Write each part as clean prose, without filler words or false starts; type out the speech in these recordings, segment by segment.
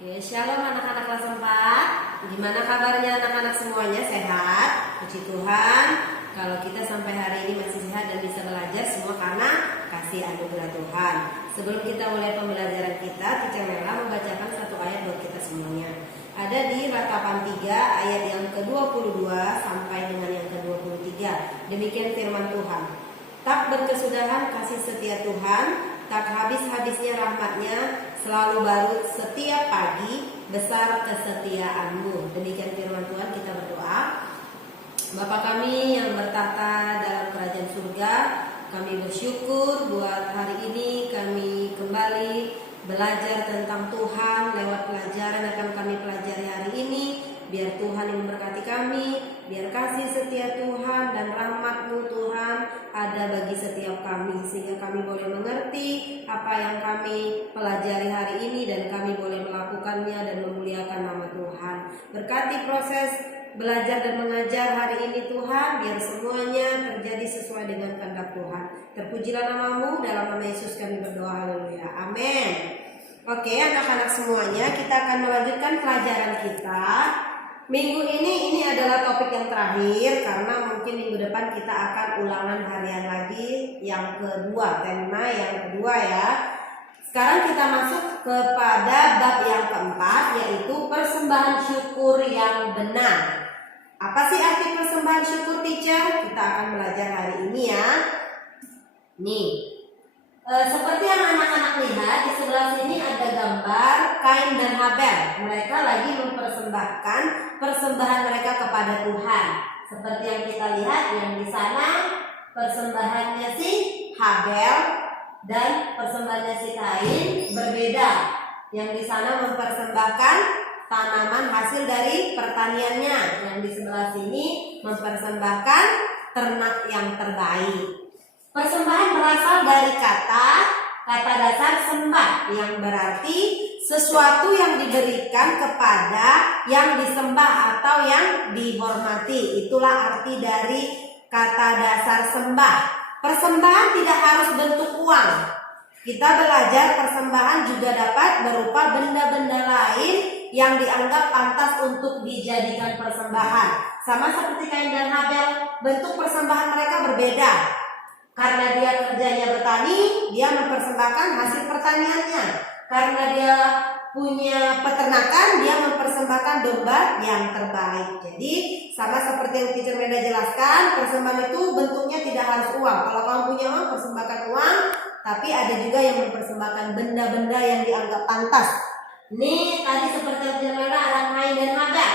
Oke, shalom anak-anak kelas 4. Gimana kabarnya anak-anak semuanya? Sehat? Puji Tuhan. Kalau kita sampai hari ini masih sehat dan bisa belajar semua karena kasih anugerah Tuhan. Sebelum kita mulai pembelajaran kita, Teacher Mela membacakan satu ayat buat kita semuanya. Ada di Ratapan 3 ayat yang ke-22 sampai dengan yang ke-23. Demikian firman Tuhan. Tak berkesudahan kasih setia Tuhan, tak habis-habisnya rahmatnya, selalu baru setiap pagi, besar kesetiaanmu. Demikian firman Tuhan. Kita berdoa. Bapa kami yang bertata dalam kerajaan surga, kami bersyukur buat hari ini kami kembali belajar tentang Tuhan lewat pelajaran akan kami pelajari hari ini. Biar Tuhan yang memberkati kami, biar kasih setia Tuhan dan rahmat-Mu Tuhan ada bagi setiap kami, sehingga kami boleh mengerti apa yang kami pelajari hari ini dan kami boleh melakukannya dan memuliakan nama Tuhan. Berkati proses belajar dan mengajar hari ini Tuhan, biar semuanya terjadi sesuai dengan kehendak Tuhan. Terpujilah nama-Mu, dalam nama Yesus kami berdoa, haleluya, amin. Oke anak-anak semuanya, kita akan melanjutkan pelajaran kita. Minggu ini adalah topik yang terakhir karena mungkin minggu depan kita akan ulangan harian lagi yang kedua, tema yang kedua ya. Sekarang kita masuk kepada bab yang keempat, yaitu persembahan syukur yang benar. Apa sih arti persembahan syukur, teacher? Kita akan belajar hari ini ya. Nih, seperti yang anak-anak lihat di sebelah sini ada gambar Kain dan Habel. Mereka lagi mempersembahkan persembahan mereka kepada Tuhan. Seperti yang kita lihat, yang di sana persembahannya si Habel dan persembahannya si Kain berbeda. Yang di sana mempersembahkan tanaman hasil dari pertaniannya. Yang di sebelah sini mempersembahkan ternak yang terbaik. Persembahan berasal dari kata dasar sembah, yang berarti sesuatu yang diberikan kepada yang disembah atau yang dihormati. Itulah arti dari kata dasar sembah. Persembahan tidak harus bentuk uang. Kita belajar persembahan juga dapat berupa benda-benda lain yang dianggap pantas untuk dijadikan persembahan. Sama seperti Kain dan Habel, bentuk persembahan mereka berbeda. Karena dia kerjanya bertani, dia mempersembahkan hasil pertaniannya. Karena dia punya peternakan, dia mempersembahkan domba yang terbaik. Jadi sama seperti yang Teacher Meda jelaskan, persembahan itu bentuknya tidak harus uang. Kalau kamu punya uang, persembahkan uang. Tapi ada juga yang mempersembahkan benda-benda yang dianggap pantas. Nih tadi seperti yang Teacher Meda ada Kain dan Habel.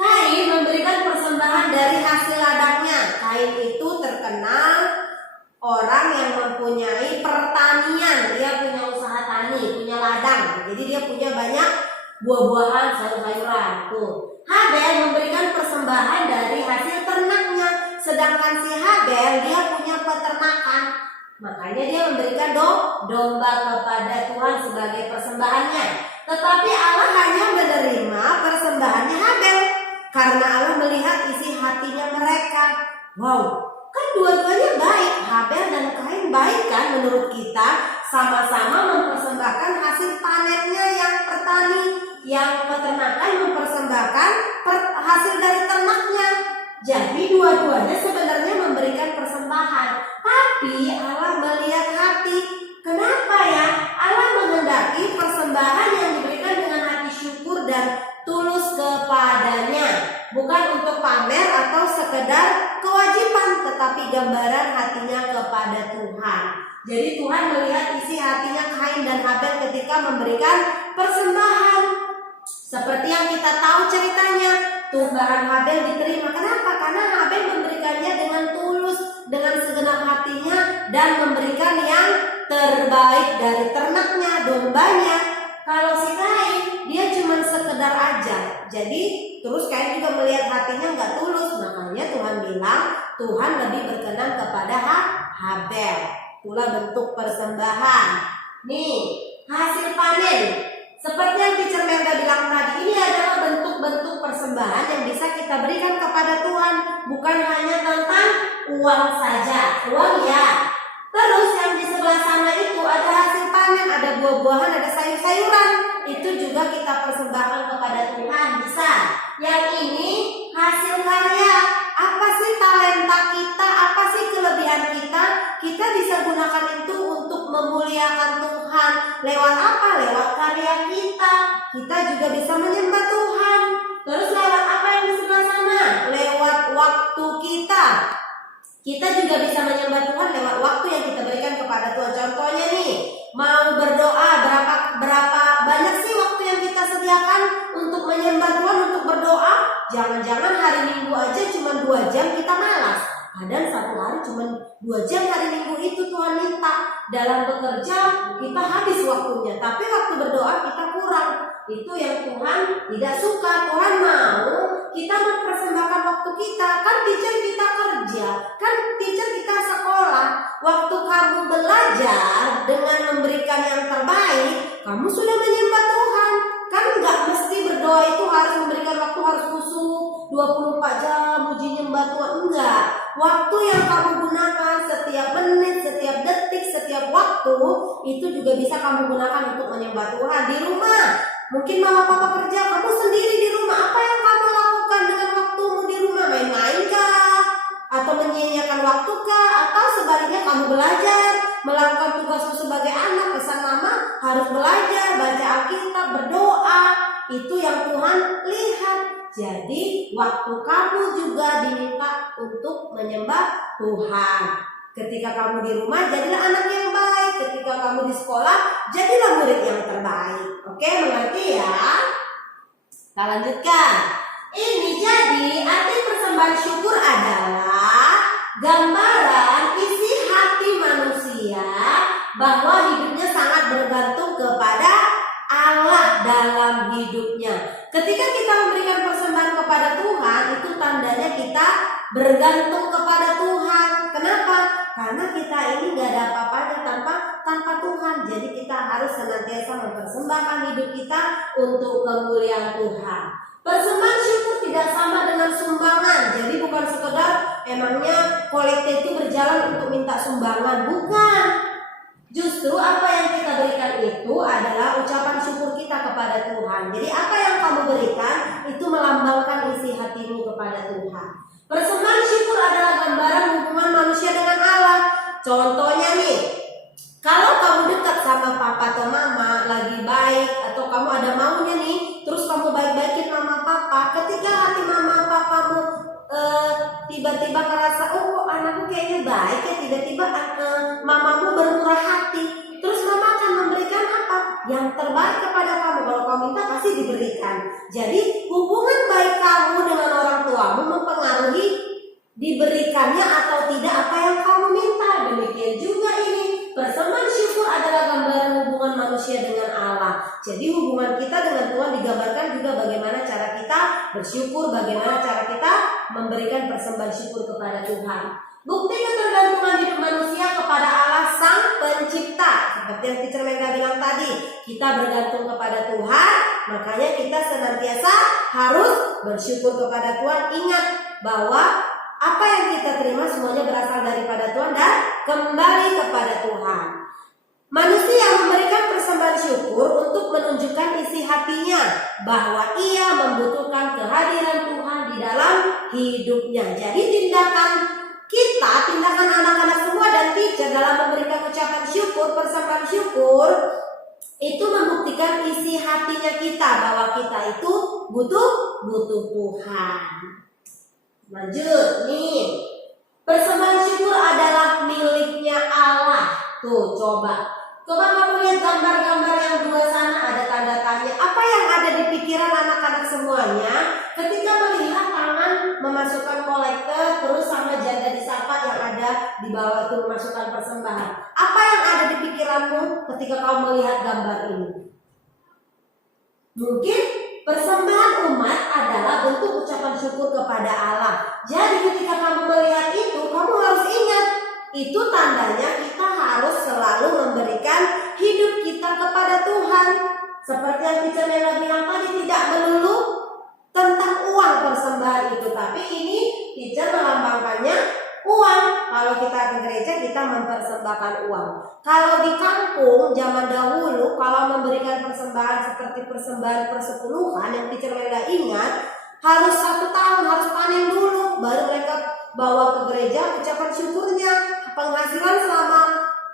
Kain memberikan persembahan dari hasil ladangnya. Kain itu terkenal orang yang mempunyai pertanian, dia punya usaha tani, punya ladang, jadi dia punya banyak buah-buahan, sayur-sayuran. Tuh, Habel memberikan persembahan dari hasil ternaknya, sedangkan si Habel dia punya peternakan, makanya dia memberikan domba kepada Tuhan sebagai persembahannya. Tetapi Allah hanya menerima persembahannya Habel karena Allah melihat isi hatinya mereka. Wow. Kan dua-duanya baik, Habel dan Kain baik kan menurut kita, sama-sama mempersembahkan hasil panennya yang petani, yang peternakan mempersembahkan hasil dari ternaknya. Jadi dua-duanya sebenarnya memberikan persembahan, tapi Allah melihat hati. Kenapa ya? Allah menghendaki persembahan yang diberikan dengan hati syukur dan tulus kepadanya, bukan untuk pamer atau sekedar kewajiban, tetapi gambaran hatinya kepada Tuhan. Jadi Tuhan melihat isi hatinya Kain dan Habel ketika memberikan persembahan. Seperti yang kita tahu ceritanya, persembahan Habel diterima. Kenapa? Karena Habel memberikannya dengan tulus, dengan segenap hatinya, dan memberikan yang terbaik dari ternaknya, dombanya. Kalau si Kain, dia cuma sekedar aja. Jadi terus Kain juga melihat hatinya nggak tulus. Makanya Tuhan bilang Tuhan lebih berkenan kepada Habel. Itulah bentuk persembahan. Nih hasil panen. Seperti yang Teacher Mega bilang tadi, ini adalah bentuk-bentuk persembahan yang bisa kita berikan kepada Tuhan. Bukan hanya tentang uang saja. Uang ya. Terus yang di sebelah sana itu ada hasil panen, ada buah-buahan, ada sayur-sayuran. Itu juga juga kita persembahkan kepada Tuhan. Bisa. Yang ini hasil karya. Apa sih talenta kita? Apa sih kelebihan kita? Kita bisa gunakan itu untuk memuliakan Tuhan. Lewat apa? Lewat karya kita. Kita juga bisa menyembah Tuhan. Terus lewat apa yang di sebelah sana? Lewat waktu kita. Kita juga bisa menyembah Tuhan lewat waktu yang kita berikan kepada Tuhan. Contohnya nih, mau berdoa, berapa banyak sih waktu yang kita sediakan untuk menyembah Tuhan, untuk berdoa? Jangan-jangan hari Minggu aja cuma 2 jam kita malas. Kadang satu hari cuma 2 jam hari Minggu itu Tuhan minta. Dalam bekerja kita habis waktunya, tapi waktu berdoa kita kurang. Itu yang Tuhan tidak suka. Tuhan mau kita mempersembahkan waktu kita. Kan teacher kita kerja, kan teacher kita sekolah. Waktu kamu belajar dengan memberikan yang terbaik, kamu sudah menyembah Tuhan. Kan nggak mesti berdoa itu harus memberikan waktu, harus khusyuk 24 jam muji nyembah Tuhan. Enggak. Waktu yang kamu gunakan setiap menit, setiap detik, setiap waktu itu juga bisa kamu gunakan untuk menyembah Tuhan. Di rumah, mungkin mama papa kerja, kamu sendiri di rumah. Apa yang kamu lakukan dengan waktumu di rumah? Main-main kah? Atau menyia-nyiakan waktu kah? Atau sebaliknya kamu belajar, melakukan tugasmu sebagai anak? Pesan mama harus belajar, baca Alkitab, berdoa. Itu yang Tuhan lihat. Jadi waktu kamu juga diminta untuk menyembah Tuhan. Ketika kamu di rumah, jadilah anak yang baik. Ketika kamu di sekolah, jadilah murid yang terbaik. Oke, mengerti ya? Kita lanjutkan. Ini jadi arti persembahan syukur adalah gambaran isi hati manusia bahwa hidupnya sangat bergantung kepada Allah dalam hidupnya. Ketika kita memberikan persembahan kepada Tuhan, itu tandanya kita bergantung kepada Tuhan. Kenapa? Karena kita ini gak ada apa-apanya tanpa Tuhan. Jadi kita harus senantiasa mempersembahkan hidup kita untuk kemuliaan Tuhan. Persembahan syukur tidak sama dengan sumbangan. Jadi bukan sekedar emangnya kolekte itu berjalan untuk minta sumbangan. Bukan. Justru apa yang kita berikan itu adalah ucapan syukur kita kepada Tuhan. Jadi apa yang kamu berikan itu melambangkan isi hatimu kepada Tuhan. Persembahan syukur adalah gambaran hubungan manusia dengan Allah. Contohnya nih, kalau kamu dekat sama papa atau mama, lagi baik, atau kamu ada maunya nih, terus kamu baik-baikin mama papa, ketika hati mama papamu tiba-tiba ngerasa, oh kok anakku kayaknya baik ya, tiba-tiba mamamu bermurah hati, terus mama akan memberikan apa? Yang terbaik kepada kamu. Kalau kamu minta pasti diberikan. Jadi hubungan baik kamu dengan orang tuamu mempengaruhi diberikannya atau tidak apa yang kamu minta. Demikian juga ini. Persembahan syukur adalah gambaran hubungan manusia dengan Allah. Jadi hubungan kita dengan Tuhan digambarkan juga bagaimana cara kita bersyukur, bagaimana cara kita memberikan persembahan syukur kepada Tuhan. Bukti ketergantungan hidup manusia kepada Allah Sang Pencipta. Seperti yang Teacher Mega bilang tadi, kita bergantung kepada Tuhan, makanya kita senantiasa harus bersyukur kepada Tuhan. Ingat bahwa apa yang kita terima semuanya berasal daripada Tuhan dan kembali kepada Tuhan. Manusia memberikan persembahan syukur untuk menunjukkan isi hatinya bahwa ia membutuhkan kehadiran Tuhan di dalam hidupnya. Jadi tindakan kita, tindakan anak-anak semua dan teacher dalam memberikan ucapan syukur, persembahan syukur, itu membuktikan isi hatinya kita bahwa kita itu butuh Tuhan. Lanjut nih, persembahan syukur adalah miliknya Allah. Tuh coba kamu lihat gambar-gambar yang dua sana, ada tanda tanya. Apa yang ada di pikiran anak-anak semuanya ketika melihat tangan memasukkan kolektor terus sama janda disapa yang ada di bawah itu memasukkan persembahan? Apa yang ada di pikiranmu ketika kamu melihat gambar ini? Mungkin persembahan umat adalah bentuk ucapan syukur kepada Allah. Jadi ketika kamu melihat itu, kamu harus ingat, itu tandanya kita harus selalu memberikan hidup kita kepada Tuhan. Seperti yang Teacher Mela bilang tadi, tidak melulu tentang uang persembahan itu, tapi ini Teacher melambangkannya Uang. Kalau kita ke gereja kita mempersembahkan uang. Kalau di kampung zaman dahulu kalau memberikan persembahan seperti persembahan persepuluhan yang Teacher Melda ingat, harus 1 tahun, harus panen dulu baru mereka bawa ke gereja ucapan syukurnya. Penghasilan selama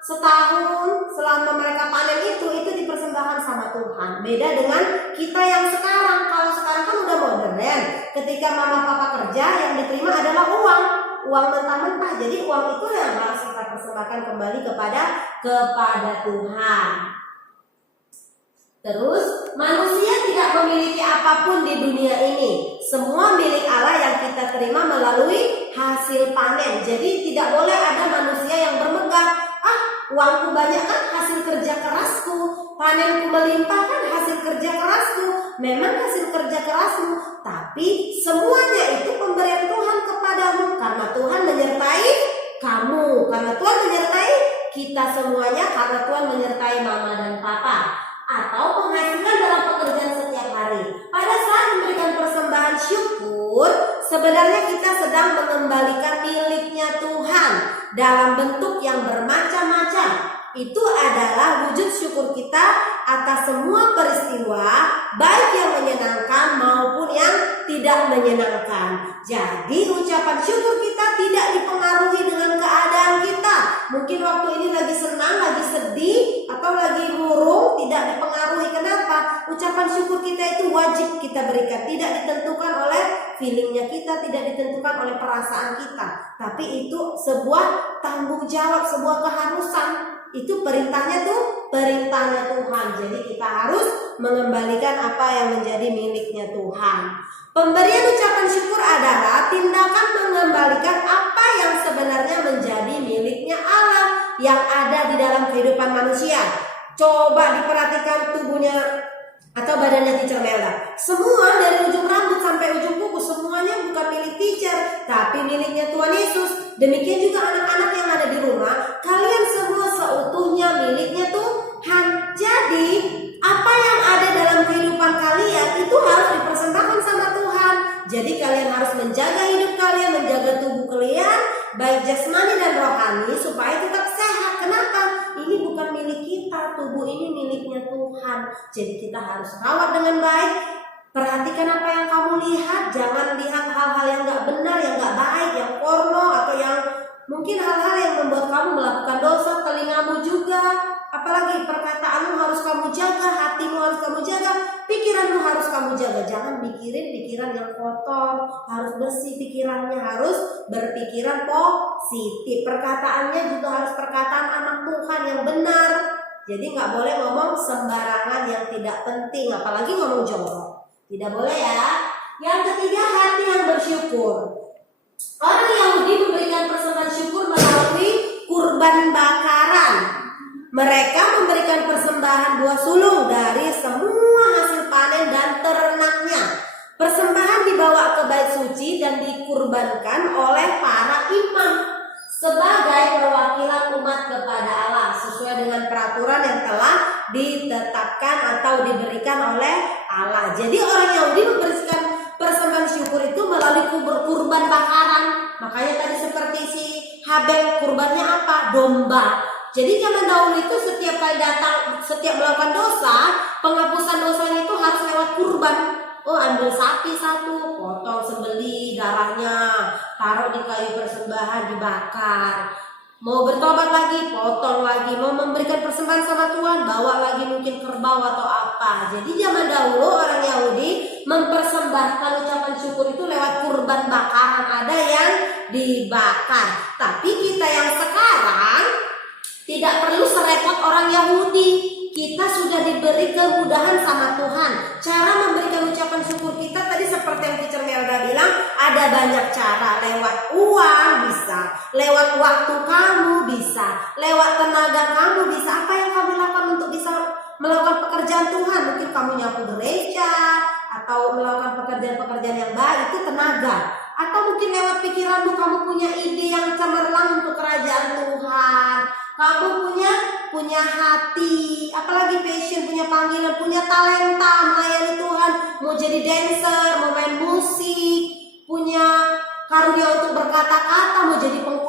setahun, selama mereka panen itu dipersembahkan sama Tuhan. Beda dengan kita yang sekarang. Kalau sekarang kan udah modern. Ketika mama papa kerja yang diterima adalah uang mentah-mentah. Jadi uang itu yang harus kita persembahkan kembali kepada Tuhan. Terus manusia tidak memiliki apapun di dunia ini. Semua milik Allah yang kita terima melalui hasil panen. Jadi tidak boleh ada manusia yang bermegah. Uangku banyak kan hasil kerja kerasku, panenku melimpah kan hasil kerja kerasku. Memang hasil kerja kerasmu, tapi semuanya itu pemberian Tuhan kepadamu. Karena Tuhan menyertai kamu, karena Tuhan menyertai kita semuanya, karena Tuhan menyertai mama dan papa. Atau penghasilan dalam pekerjaan setiap hari. Pada saat memberikan persembahan syukur, sebenarnya kita sedang mengembalikan miliknya Tuhan dalam bentuk yang bermacam-macam. Itu adalah wujud syukur kita atas semua peristiwa, baik yang menyenangkan maupun yang tidak menyenangkan. Jadi ucapan syukur kita tidak dipengaruhi dengan keadaan kita. Mungkin waktu ini lagi senang, lagi sedih, atau lagi murung, tidak dipengaruhi. Kenapa? Ucapan syukur kita itu wajib kita berikan. Tidak ditentukan oleh feelingnya kita, tidak ditentukan oleh perasaan kita. Tapi itu sebuah tanggung jawab, sebuah keharusan. Itu perintahnya Tuhan. Jadi kita harus mengembalikan apa yang menjadi miliknya Tuhan. Pemberian ucapan syukur adalah tindakan mengembalikan apa yang sebenarnya menjadi miliknya Allah yang ada di dalam kehidupan manusia. Coba diperhatikan tubuhnya atau badannya Teacher Melda. Semua dari ujung rambut sampai ujung kuku semuanya bukan milik teacher, tapi miliknya Tuhan Yesus. Demikian juga anak-anak yang ada di rumah, kalian semua seutuhnya miliknya Tuhan. Jadi apa yang ada dalam kehidupan kalian itu harus dipersembahkan sama Tuhan. Jadi kalian harus menjaga hidup kalian, menjaga tubuh kalian, baik jasmani dan rohani, supaya tetap sehat. Kenapa? Ini bukan milik kita, tubuh ini miliknya Tuhan. Jadi kita harus rawat dengan baik. Perhatikan apa yang kamu lihat. Jangan lihat hal-hal yang gak benar, yang gak baik, yang porno, atau yang mungkin hal-hal yang membuat kamu melakukan dosa. Telingamu juga, apalagi perkataanmu harus kamu jaga, hatimu harus kamu jaga, pikiranmu harus kamu jaga. Jangan mikirin pikiran yang kotor, harus bersih pikirannya, harus berpikiran positif. Perkataannya juga harus perkataan anak Tuhan yang benar. Jadi gak boleh ngomong sembarangan yang tidak penting, apalagi ngomong jorok. Tidak boleh ya. Yang ketiga, hati yang bersyukur. Orang Yahudi memberikan persembahan syukur melalui kurban bakaran. Mereka memberikan persembahan buah sulung dari semua hasil panen dan ternaknya. Persembahan dibawa ke bait suci dan dikurbankan oleh para imam sebagai perwakilan umat kepada Allah sesuai dengan peraturan yang telah ditetapkan atau diberikan oleh Allah. Jadi orang Yahudi memberikan persembahan syukur itu melalui kurban bakaran. Makanya tadi seperti si Habel, kurbannya apa? Domba. Jadi zaman dahulu itu setiap kali datang, setiap melakukan dosa, penghapusan dosanya itu harus lewat kurban. Ambil sapi satu, potong, sembelih, darahnya taruh di kayu persembahan, dibakar. Mau bertobat lagi, potong lagi. Mau memberikan persembahan sama Tuhan, bawa lagi mungkin kerbau atau apa. Jadi zaman dahulu orang Yahudi mempersembahkan ucapan syukur itu lewat kurban bakaran, ada yang dibakar. Tapi kita yang sekarang tidak perlu serepot orang Yahudi. Kita sudah diberi kemudahan sama Tuhan. Cara memberikan ucapan syukur kita tadi seperti yang Teacher Melda bilang, ada banyak cara. Lewat uang bisa, lewat waktu kamu bisa, lewat tenaga kamu bisa. Apa yang kamu lakukan untuk bisa melakukan pekerjaan Tuhan? Mungkin kamu nyapu gereja atau melakukan pekerjaan-pekerjaan yang baik, itu tenaga. Atau mungkin lewat pikiranmu kamu punya ide yang cemerlang untuk kerajaan Tuhan. Kamu punya hati, apalagi passion, punya panggilan, punya talenta melayani Tuhan. Mau jadi dancer, mau main musik, punya karunia untuk berkata-kata, mau jadi pengkhotbah.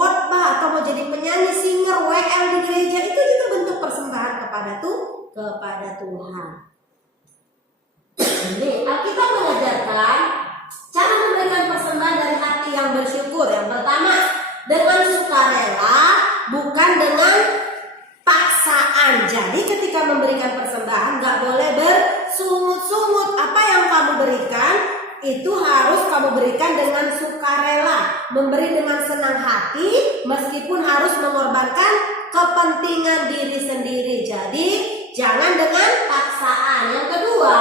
nyanyi singer WL di gereja, itu juga bentuk persembahan kepada Tuhan. Jadi Alkitab mengajarkan cara memberikan persembahan dari hati yang bersyukur. Yang pertama, dengan sukarela, bukan dengan paksaan. Jadi ketika memberikan persembahan gak boleh bersungut-sungut. Apa yang kamu berikan itu harus kamu berikan dengan sukarela, memberi dengan senang hati, meskipun harus mengorbankan kepentingan diri sendiri. Jadi jangan dengan paksaan. Yang kedua,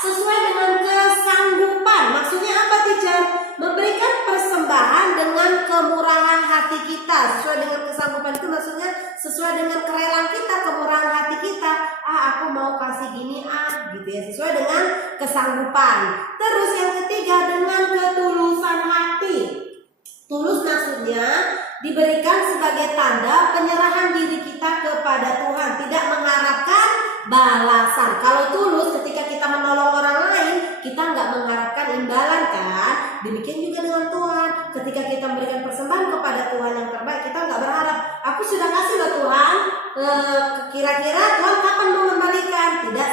sesuai dengan kesanggupan. Maksudnya apa, teacher? Memberikan persembahan dengan kemurahan hati kita. Sesuai dengan kesanggupan itu maksudnya sesuai dengan kerelaan kita, kemurahan hati kita. Aku mau kasih gini gitu ya, sesuai dengan kesanggupan. Terus yang ketiga, dengan ketulusan hati. Tulus maksudnya diberikan sebagai tanda penyerahan diri kita kepada Tuhan, tidak mengharapkan balasan. Kalau tulus ketika kita menolong orang lain, kita nggak mengharapkan imbalan kan? Demikian juga dengan Tuhan. Ketika kita memberikan persembahan kepada Tuhan yang terbaik, kita nggak berharap, aku sudah kasih loh Tuhan, kira-kira Tuhan kapan mau mengembalikan? Tidak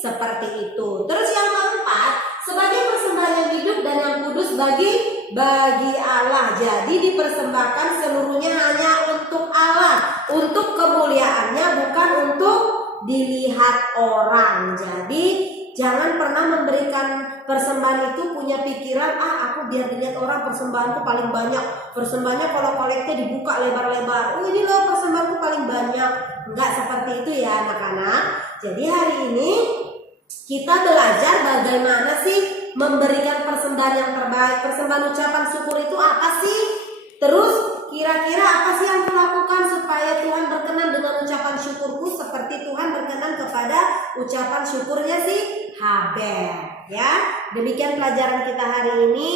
seperti itu. Terus yang keempat, sebagai persembahan yang hidup dan yang kudus bagi Allah. Jadi dipersembahkan seluruhnya hanya untuk Allah, untuk kemuliaannya, bukan untuk dilihat orang. Jadi jangan pernah memberikan persembahan itu punya pikiran, aku biar dilihat orang persembahanku paling banyak. Persembahannya kalau koleknya dibuka lebar-lebar, ini loh persembahanku paling banyak. Enggak seperti itu ya anak-anak. Jadi hari ini kita belajar bagaimana sih memberikan persembahan yang terbaik. Persembahan ucapan syukur itu apa sih? Terus kira-kira apa sih yang kulakukan supaya Tuhan berkenan dengan ucapan syukurku seperti Tuhan berkenan kepada ucapan syukurnya si Habel, ya. Demikian pelajaran kita hari ini.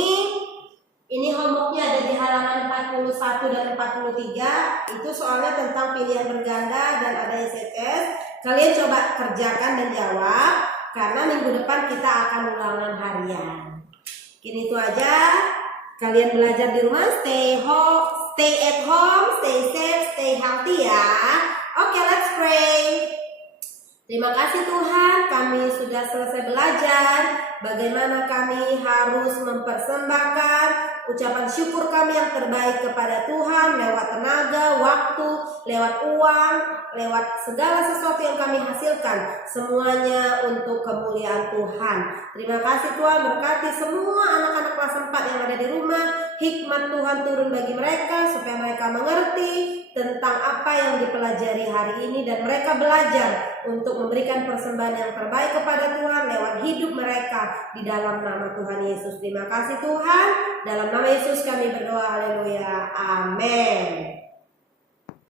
Ini homeworknya ada di halaman 41 dan 43. Itu soalnya tentang pilihan berganda dan ada SSS. Kalian coba kerjakan dan jawab, karena minggu depan kita akan ulangan harian. Ini itu aja. Kalian belajar di rumah, stay at home, stay safe, stay healthy ya. Oke, let's pray. Terima kasih Tuhan, kami sudah selesai belajar bagaimana kami harus mempersembahkan ucapan syukur kami yang terbaik kepada Tuhan lewat tenaga, waktu, lewat uang, lewat segala sesuatu yang kami hasilkan, semuanya untuk kemuliaan Tuhan. Terima kasih Tuhan, berkati semua anak-anak kelas 4 yang ada di rumah. Hikmat Tuhan turun bagi mereka supaya mereka mengerti tentang apa yang dipelajari hari ini, dan mereka belajar untuk memberikan persembahan yang terbaik kepada Tuhan lewat hidup mereka di dalam nama Tuhan Yesus. Terima kasih Tuhan, dalam nama Yesus kami berdoa, haleluya, amin.